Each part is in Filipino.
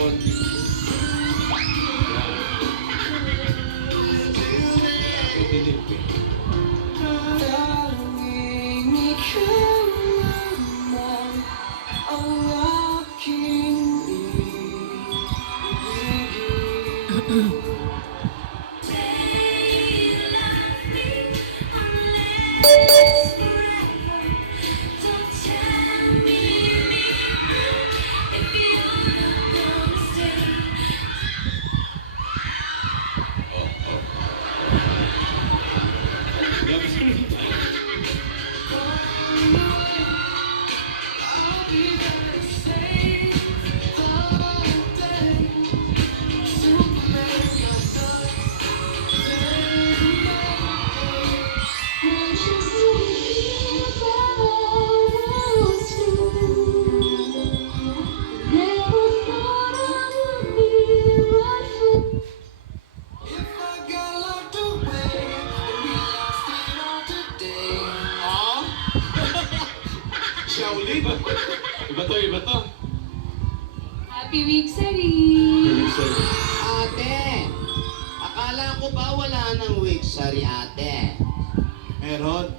konti. Itilip eh. Tanging ikaw lamang ang aking ibigin. Shaolin. Iba to. Happy week, Sari! Ate, akala ko ba wala ng week, sorry ate. Meron.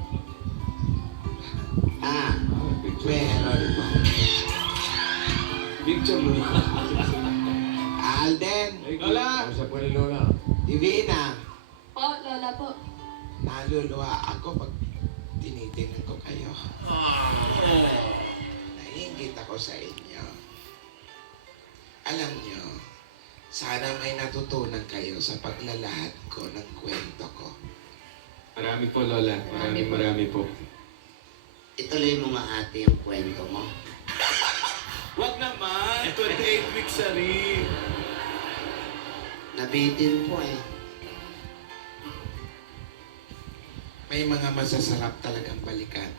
Meron pa. Picture mo. Alden, Lola. Sa po ni Lola. Divina, Po, Lola po. naluluwa ako pag tinitingnan ko kayo. Naiingit ako sa inyo. Alam nyo, sana may natutunan kayo sa paglalahad ko ng kwento ko. Marami po, Lola. Marami po. Ituloy mo nga ate yung kwento mo. Wag naman. 28 weeks, Sari. Nabitin po eh. May mga masasarap talagang balikan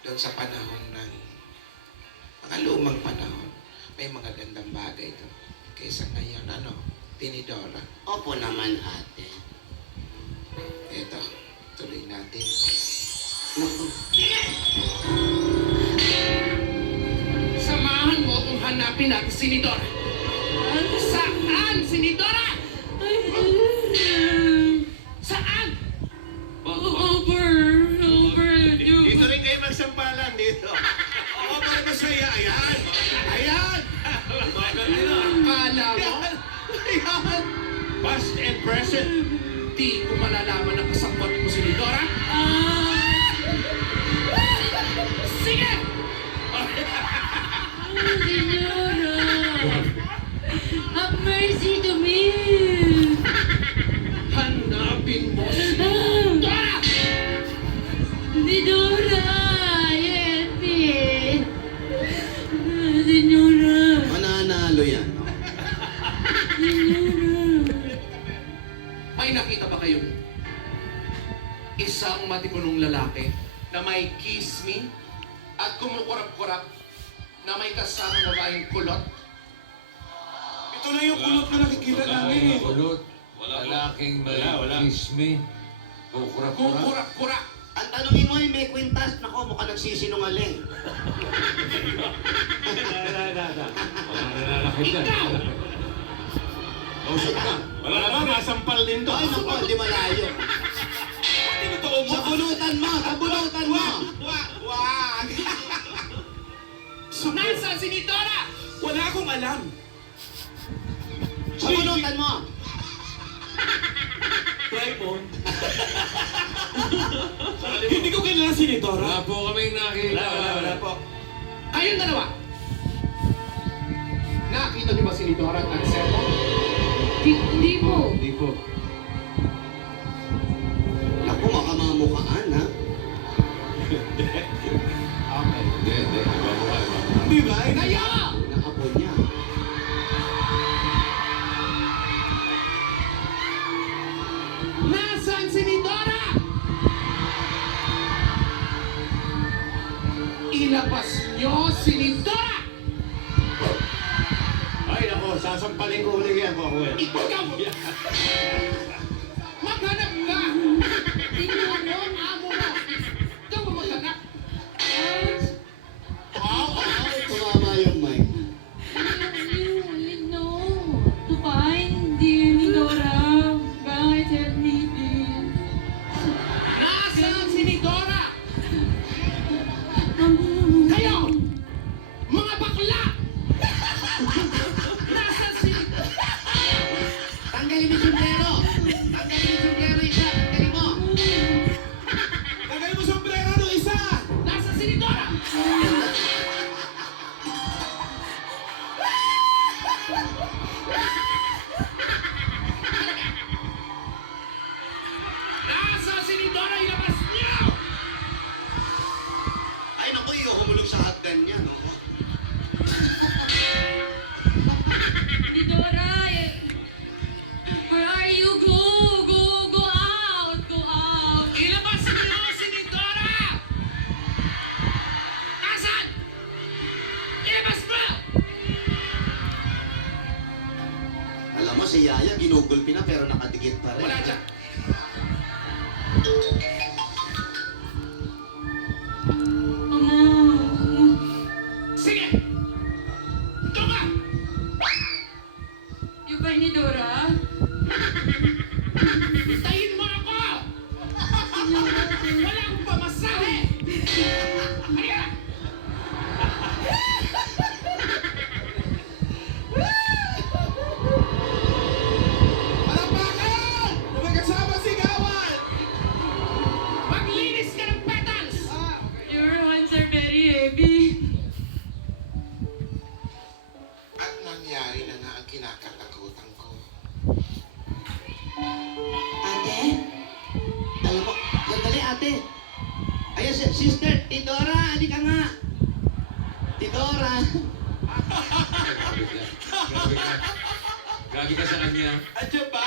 doon sa panahon ng mga lumang panahon. May mga gandang bagay doon. Kaysa ngayon, Tinidora. Opo naman, ate. Eto, tuloy natin. Samahan mo kung hanapin natin si Nidora. Saan si Nidora? Saan? Dito rin kayo magsampalan dito. Ako para masaya. Ayan. Ayan. Akala mo? Ayan. Past and present. Di ko malalaman na kasangkot mo si Nidora. Sige! Have mercy to me! Hanapin mo si Nidora! Nidora! Yeti! Senyora! Mananalo yan, no? May nakita ba kayong isang matipunong lalaki na may kismi at kumukurap-kurap na may kasamang babaeng kulot? Ito na yung kulot na nakikita namin eh. Kulot. Lalaking may kismi. Kukurap-kurap. Kukurap-kurap! Ang tanongin mo yung may kwintas, nako, mukha nagsisinungaling. Nananakit yan. Usap ka! Wala naman, masampal din to. Ay, nako, di malayo. Tinutuon mo. Sabunutan mo! Sabunutan mo! Wag. Nasaan si Nidora? Wala akong alam. Sabunutan mo! Try mo. Hindi ko kilala si Nidora. Wala po kaming nakita. Wala po. Kayong dalawa! Nakita niyo ba si Nidora at Anselmo? Hindi po! Hindi po. Naku, makamamukhaan, ha? Okay. Hindi. Di ba? Kaya! Nakapo niya. Nasaan si Nidora? Ilabas niyo si Nidora! Ay, ako, sasampalin ko ulit yan ako eh. Ikaw! Maghanap ka! Tingnan mo ang amo mo! Ikaw ba maghanap? Tumama yung mic. No! kanya, no? Dora, where are you? Go! Go! Go out! Go out! Ilabas niyo si Dora! Nasaan? Ilabas mo! Alam mo, si Yaya, ginugulpi na pero nakadikit pa rin. Wala dyan. Sige! Ito ka! Yung ba ni Dora? Tayin mo ako! Walang pamasahe! Halika! Palapakan! Magkasama sigawan! Maglinis ka ng petals! Your hands are very heavy. At nangyari na nga ang kinakatakutan ko. Ate? Alam mo, sandali ate. Ayun, sister, Tidora, hindi ka nga. Tidora. Grabe ka. Grabe ka. Grabe ka sa kanya. Andiyan ba?